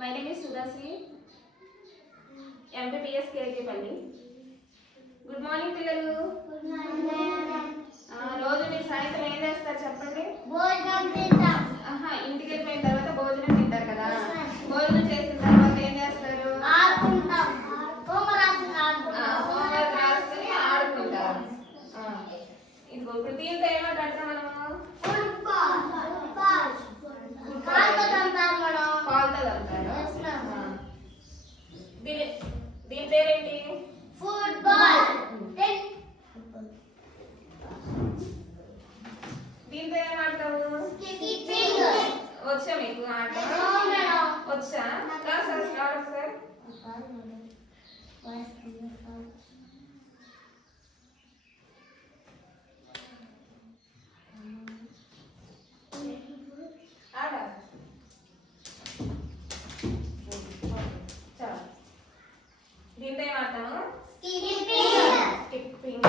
My name is Sudhasri, MPPS KKపల్లి. Good morning పిల్లలు. Good morning. రోజు మీరు సాయంత్రం ఏం చేస్తారు చెప్పండి? భోజనం తింటాం. ఇంటికి వెళ్ళిపోయిన తర్వాత భోజనం తింటారు కదా. భోజనం చేసిన తర్వాత ఏం చేస్తారు? ఆడుకుంటాం. హోంవర్క్ రాసుకుని ఆడుకుంటారు. ఇప్పుడు దీంతో ఏమంట అంటాం మనము? కాల్తో అంటారు. దీని పేరేంటి? ఫుట్బాల్. దీంతో ఏమంటావు? వచ్చా మీకు ఆట? వచ్చా? సార్ దీంతో ఏమాడతాము? స్కిప్పింగ్.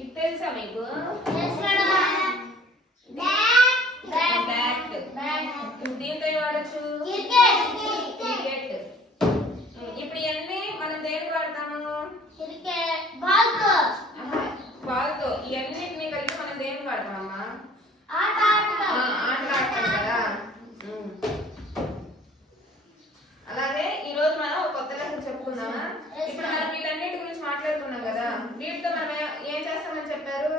ఇది తెలుసా మీకు? బ్యాట్. దీంతో ఏమాడచ్చు? క్రికెట్. ఇప్పుడు ఇవన్నీ మనం దేనికి వాడతాము? బాల్తో. ఇవన్నిటిని కలిపి మనం దేనికి వాడతామమ్మా? ఆటలు ఆడతాం కదా. అలాగే ఈ రోజు మనం ఒక కొత్త లెసన్ చెప్పుకుందామా? ఇప్పుడు మనం వీటన్నిటి గురించి మాట్లాడుకున్నాం కదా. వీటితో మనం ఏం చేస్తామని చెప్పారు?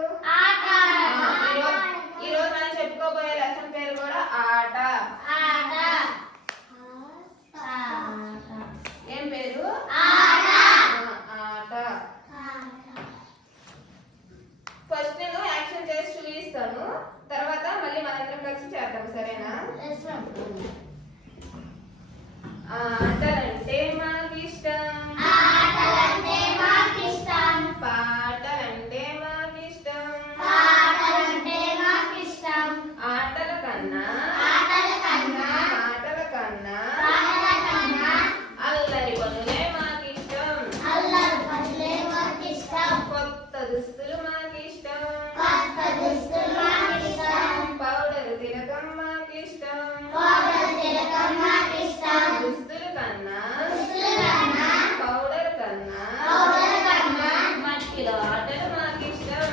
ఈ రోజు మనం చెప్పుకోబోయే లెసన్ పేరు కూడా ఆట. ఏం పేరు? ఆట. ఫస్ట్ నేను యాక్షన్ చేసి చూపిస్తాను, తర్వాత మళ్ళీ మనందరం కలిసి చేద్దాం, సరేనా? ఆటలంటే మాకిష్టం, పాటలంటే మాకిష్టం, ఆటల కన్నా అల్లరి పనులే మాకిష్టం, కొత్త దుస్తులు మాకిష్టం, పౌడర్ తిలకం మాకిష్టం, దుస్తులు కన్నా పౌడర్ కన్నా మట్టిలో ఆటలు మాకిష్టం,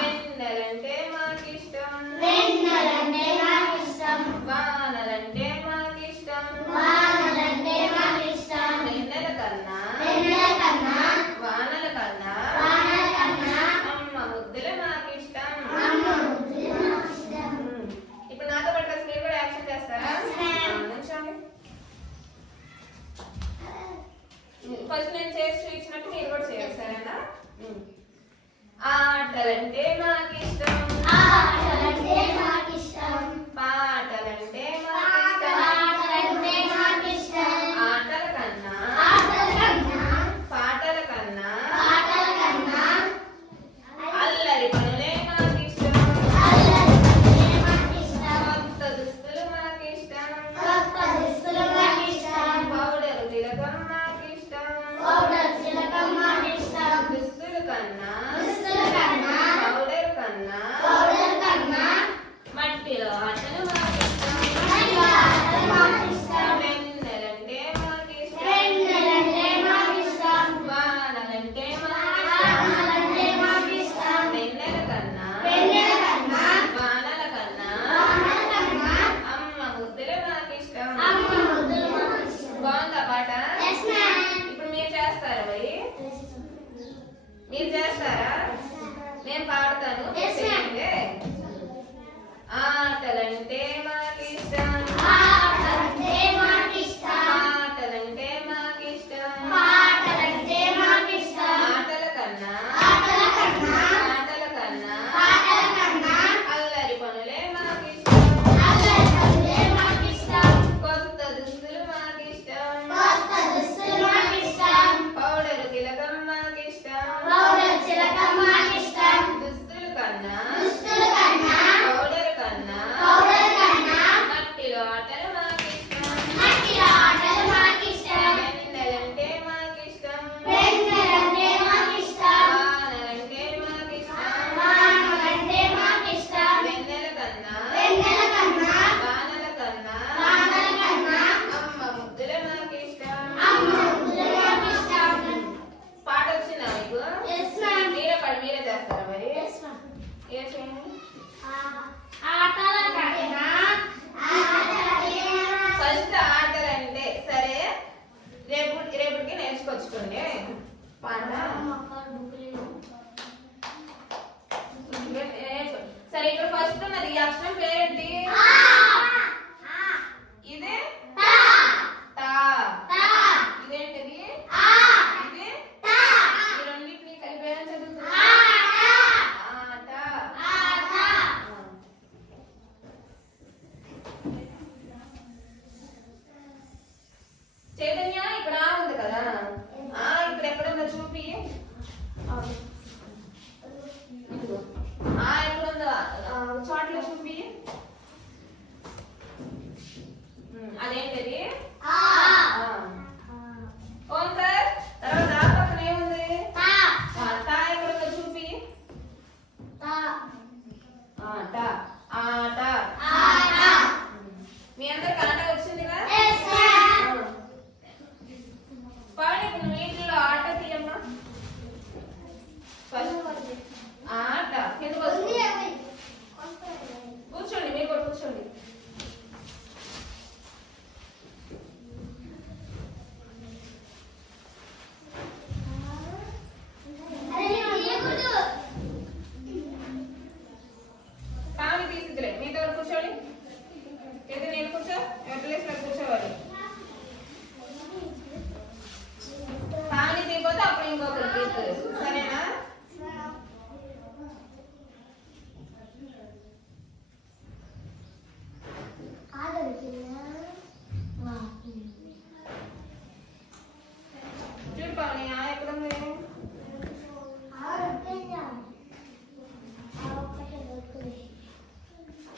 వెన్నెలంటే మాకిష్టం, ఫస్ట్ ఉన్నది ఈ అక్షరం పేరేంటి? ఇది టా. ఇదేంటిది? ఇది ఈ రెండింటిని కలిపి ఏం చదువుతుంది? ఆట. చైతన్య ఇక్కడ ఆ ఉంది కదా, ఇక్కడ ఎక్కడుందో చూపి. ఇదిగో ఎక్కడుందో చాట్లో చూపి. అదేంటది? ఓంకర్. తర్వాత ఆ పక్కన ఏముంది? తా ఎక్కడుందో చూపి. ఆట. మీ అందరికి ఆట వచ్చిందిగా? పాడి ఇప్పుడు వీటిలో ఆట తీయమ్మా. ఆట ఎందుకు వస్తుంది? కూర్చోండి, మీరు కూడా కూర్చోండి. పావుని తీసిద్దిలే, మీతో కూర్చోండి. అయితే నేను కూర్చో, ఎవరి ప్లేస్ లో కూర్చోవాలి. పావుని తీయకపోతే అప్పుడు ఇంకొకరు తీస్తారు, సరేనా? చూడు పావుని ఎక్కడ ఉంది?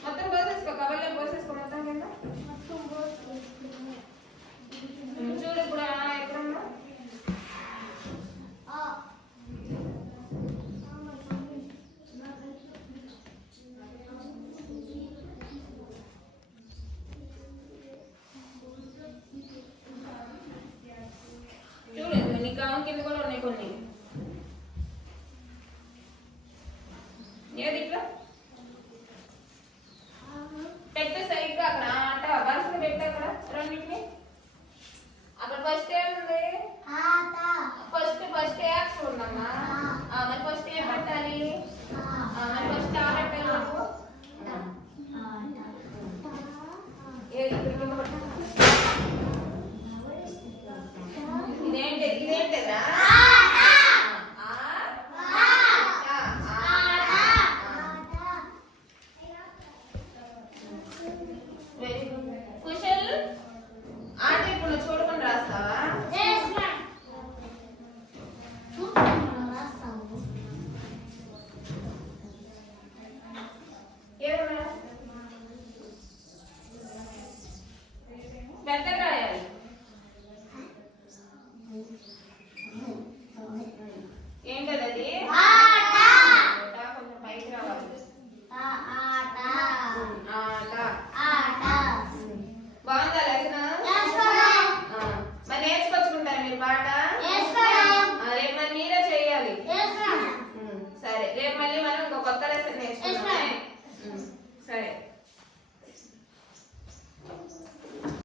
మొత్తం పోసేసుకో, కవర్లో పోసేసుకో మొత్తం కింద. చూడు ఇప్పుడు ఎక్కడున్నా? చూడు నీ కావం కింద కూడా ఉన్నాయి కొన్ని. ఏది ఇట్లా పెట్టు సైడ్గా, అక్కడ ఆట వరుసగా పెట్టు. అక్కడ రెండింటిని అక్కడ ఫస్ట్ ఏముంది? ఫస్ట్ ఏ అక్షరం ఉందమ్మా. మరి ఫస్ట్ ఏం పెట్టాలి? మరి ఫస్ట్ ఆ పెట్టాలి నువ్వు. ఇదేంటిదా? Very good. కుశల్ ఆట ఇప్పుడు నువ్వు చూడకుండా రాస్తావా? ఏమన్నా పెద్దగా రాయాలి. ఏంటది అది? కొంచెం పైకి రావాలి. ఆట. బాగుందా లెసన్? మరి నేర్చుకొచ్చుకుంటారు మీరు పాట? రేపు మరి మీరే చేయాలి. సరే, రేపు మళ్ళీ మనం ఇంకో కొత్త లెసన్ నేర్చుకుంటాం. సరే.